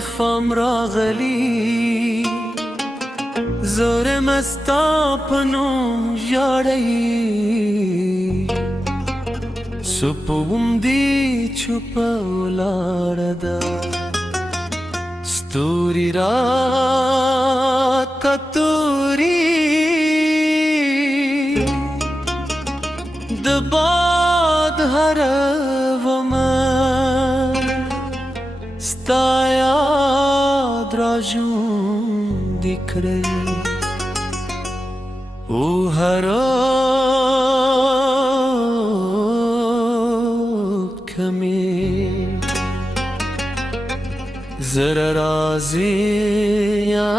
خام راغلی زور مستا پنوم جاڑی سپوم دی چپا ولاردا ستوری رات کتوری دباد هر ومن ستایا دراجون दिख रही ओ हरो खमे जरा राज़ियाँ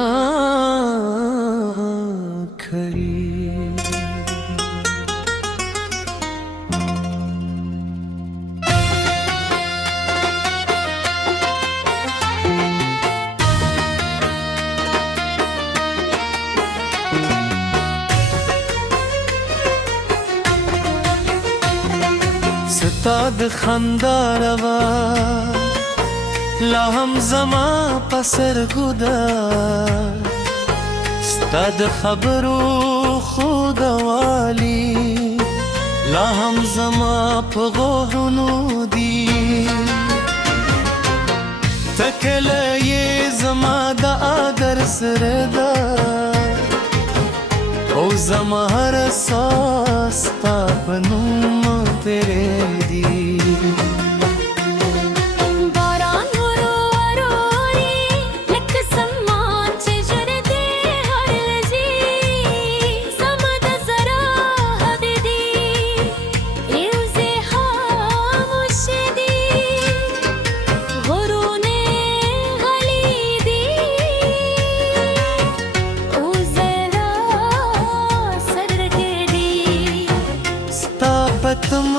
खरी ستاد خنداروا لا هم زما پسر گودا ستاد خبرو خودوالی لا هم زما پغورونو دی تکله یې زما د آدر سره ده او زما هر احساس تا په نوم तेरे दी बारान ورو ورو ری لک سمان چې جوړ دې هر لږی سمد زرا حبیبي یو زه خاموش دي غرونه غلي دي او زرا سر کې دي ستا پتم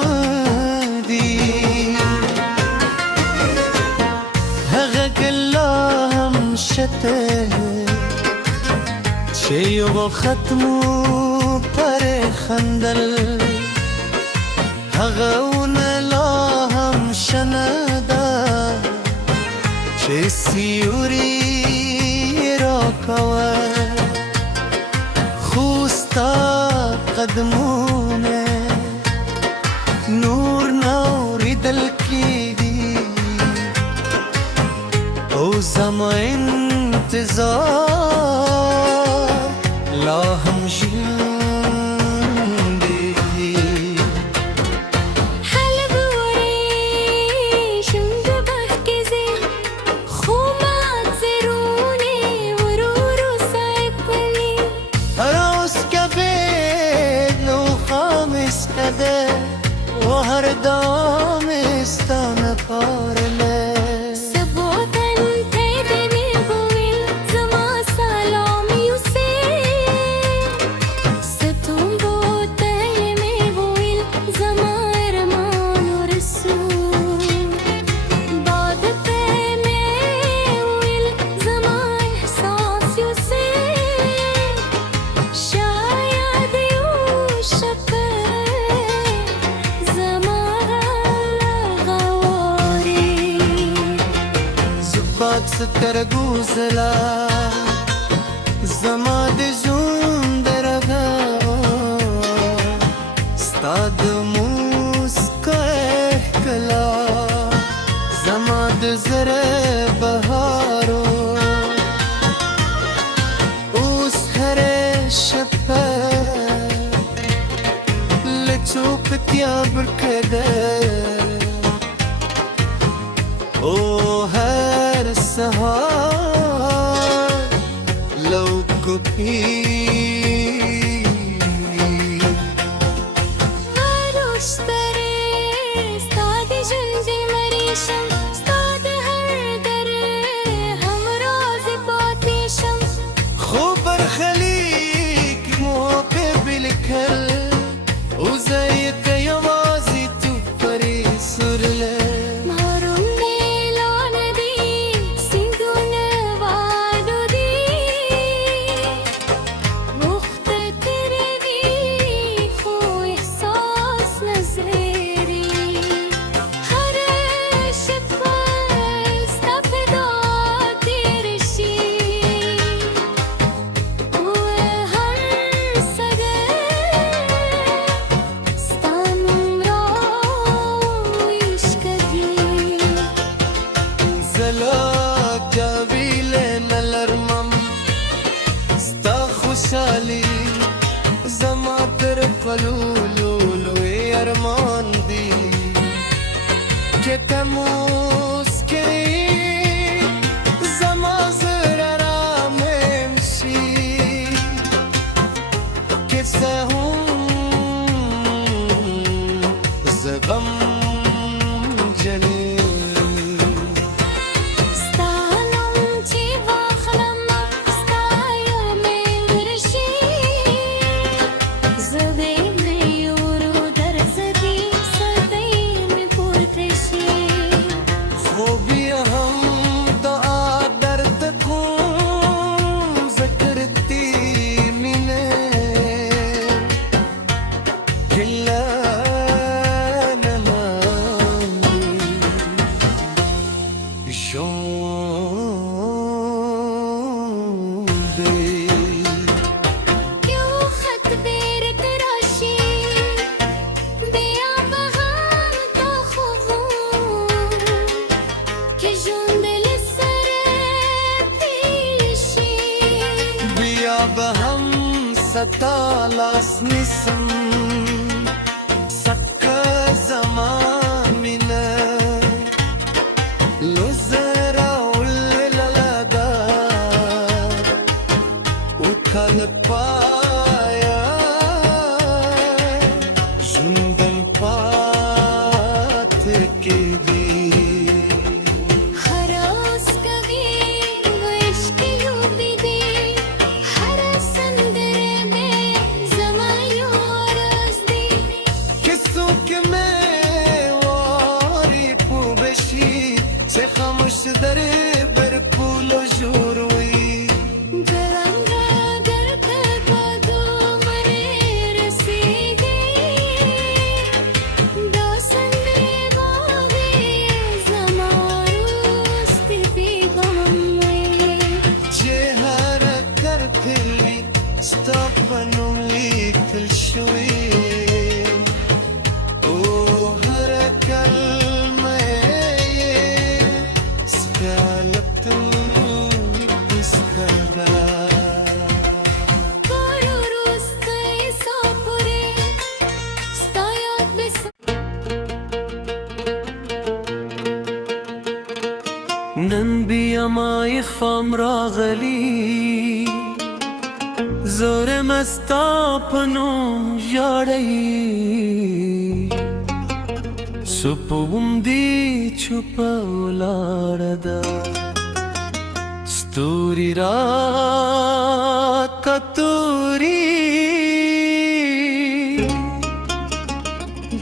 چې یو ختمو پر خندل هغه ونه لا هم شندا چې سیوري راکوه خوستا قدمونه نور نوری دل کی دی او زما انتظار لا هم ژوندی حلب وريشم دبخ زي خومات زروني ورورو سايبلي راس كبيد لو خامس كده وهر دام استانا پارله ستر گوزلا زما د زون درغا ستاد موسکا کلا زما د زره بهارو اوس هر شپه لچوپتیا برکده او هر سهار لو کپی عروس ترې ستا د ژوند مریشم ستا د هر در همراز پاتې شم خو برخلیک مو په بلکل او زه یې که یوازې تو پرې سورله نظر ارمان دی که تموز کری زما زړه رامم شي که څه هم زه غمجن ستا لاس نیسم سکه زما مینه لو زرا وللدا وکل پایا ژوندن پاتې کېږي نن بیا ما خام راغلی زور مستا پنوم ژړی سپوم دی چوپه ولاړه ده ستوري رات کتوري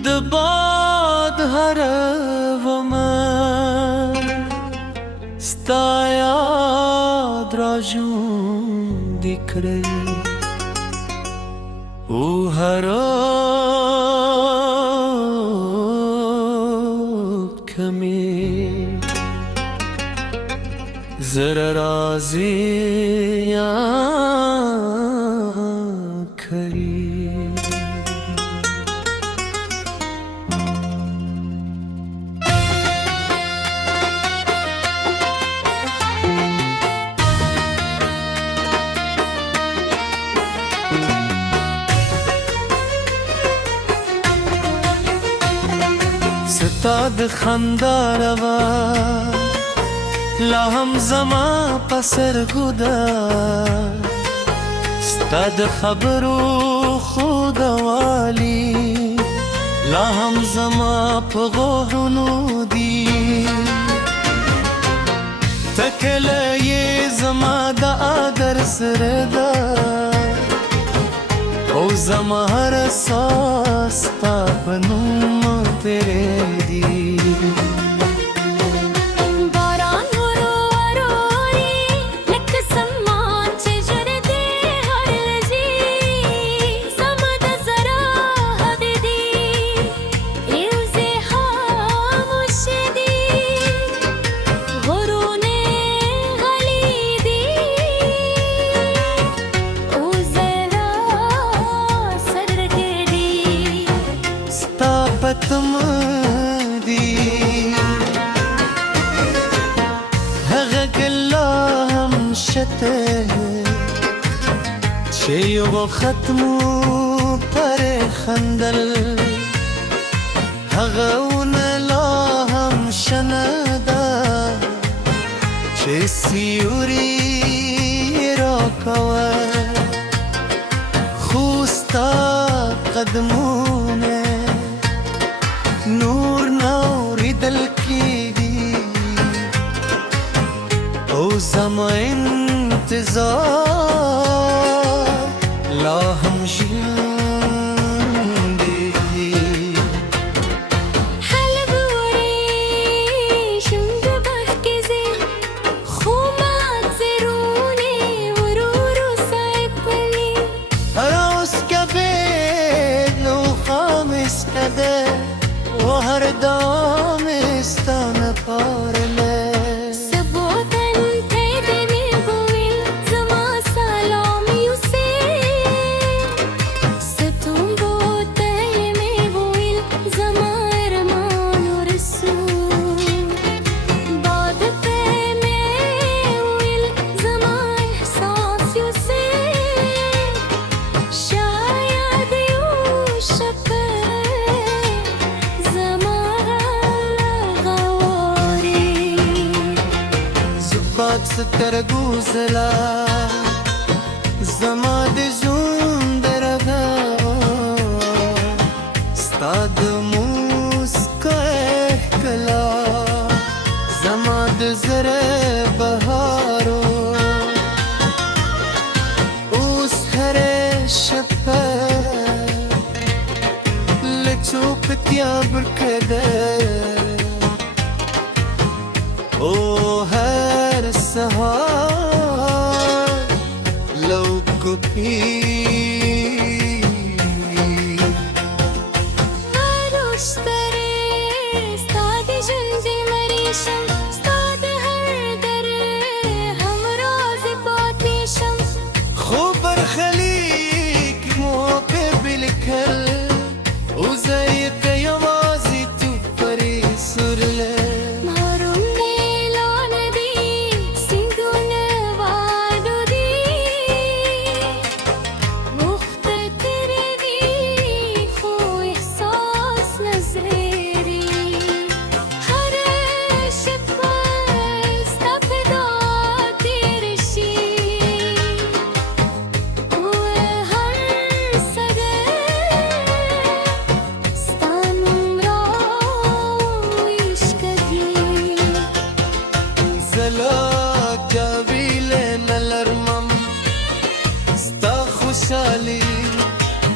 د باد هرومه ستا یاد را ژوندی کړی او هرکه مې زړه راځي یاد کړي ستا د خندا روا لا هم زما پسرګو ده ستا د خبرو خودوالی لا هم زما په غوږونو دي ته کله یې زما د ادر سره ده او زما هر احساس ستا په نوم تیرې دي پتم دی هغه ګلا هم شته چې یو ختمو پر خندل سیوری را کور خوستا قدمونه نور نوری دل کیگی او زما انتظار لا هم جندی حلبوري شمد بحكزي خومات زروني ورورو سايبني راس كبيد لو خامس كده وهر دام استان پارله سبوتن تيدني بويل زما سلام يوسف ستون بوتلمي بويل زما ارمان ورسول بعد تيمي ويل زما احساس يوسف شايد يوشفر زما غواري زبات ستر گوزلا زما د زون درغا ستاد موسکا کلا زما د زره بهارو اوس هر شپه لچوپتیا برکده او هر سهار لو کپی عروس داره استاد جندی مریشم استاد هر دره همراز باتیشم خوب برخلیک موقع بالکل او زی قیامازی تو پری سرله محروم نیلان دی سیندون وادو دی مختتر دی خو احساس نزری هر شپه استفدا تیرشی و هر سره ستانم را ویشکدی زلا جاویل نلرمم ستا خوشحالی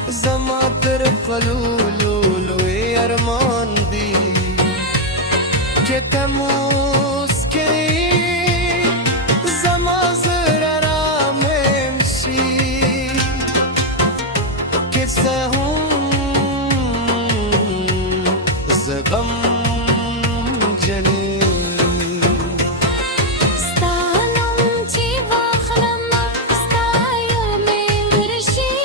زما تر قلولولوی ارمان دی که تموس کری زما زر رامم شی که سهم زغم جنی ستانم چی واخلم ستایا میرشی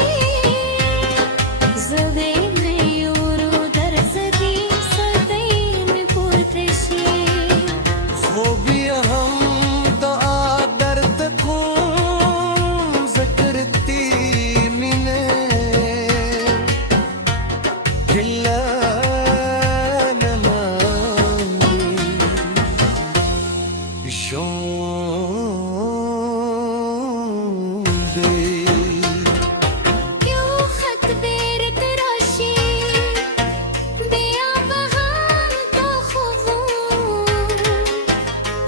زدی میورو در زدی صدی می پرتشی خوبی هم دعا در تکون ذکرتی مینه کلا نمانی شونده یو خط بیر تراشی بیا به هم تا خوبون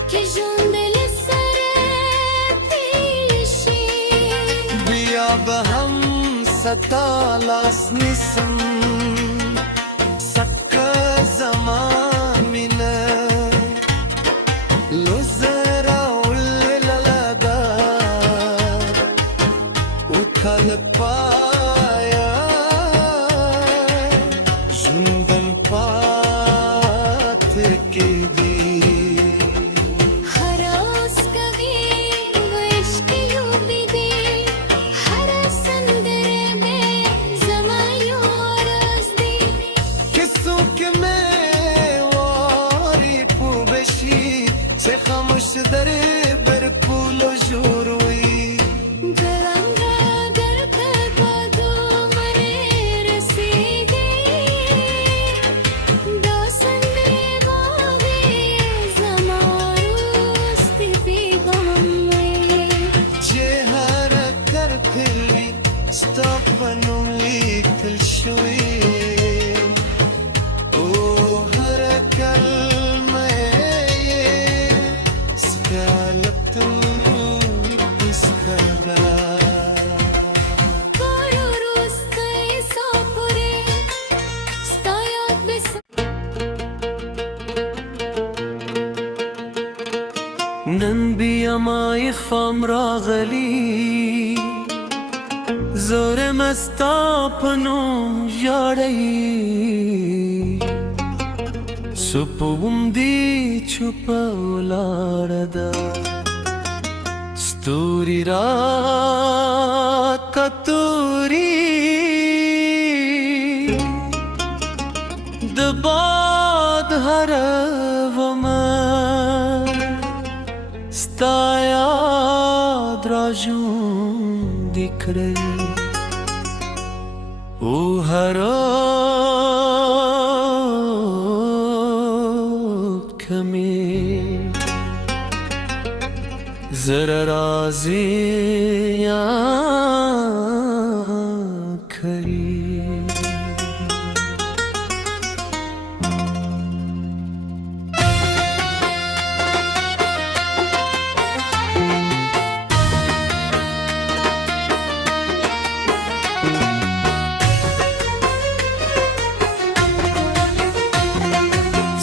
که جندل سر پیشی بیا به هم ستالاس نیسم سکه زمان مینه لزرا وللدا وکل پایا زندن پات کی دی हरास कभी विश्क यूं भी दे हर संदर में ज़मा यूं خام راغلی زور مستا پنوم یاری سپوم دی چوپا ولاردا ستوري رات کتوري د باد هر ومن ستا یاد را ژوندی کړی او هر کمی زر رازی کری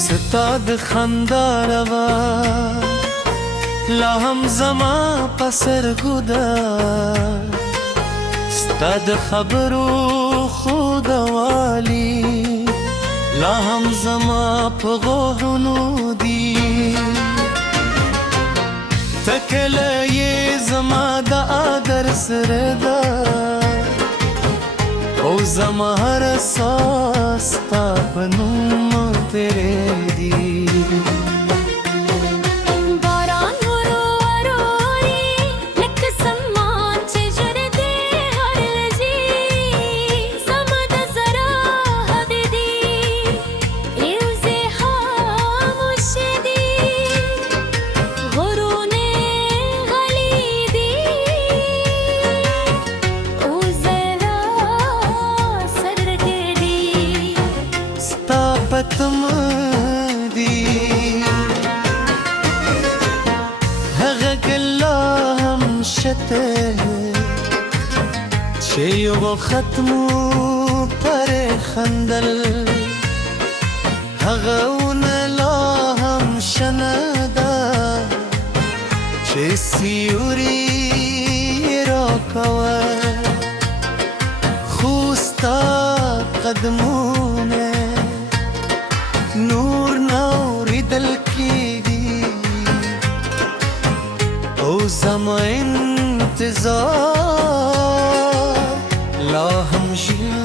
ستا د خندا روا لا هم زما پسر ګودا ستا د خبرو خود والی لا هم زما په غوږونو دي تکله یې زما د ادر سره ده او زما هر احساس ستا په نوم تیرې دي پتم دی هغه ګلا هم شته چې یو ختمو پر خندل هغه ون لا هم شندا چې سیوري را کوه خوستا قدمونه نور نوری دل کی دی او زما انتظار لا هم ژوندی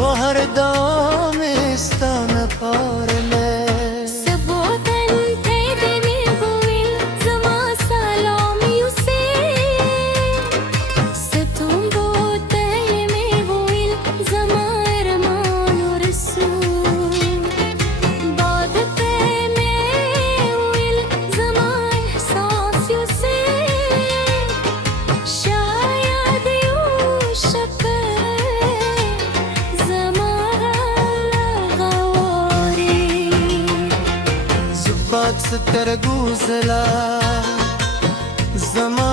وهر دام استان پارله سبوتن تیدنی بویل زما سلامی وسی ستون بوتل می بویل زما ارمان و رسول بادت می ویل زما احساس وسی شاید یو شپه ستر گوزلا زما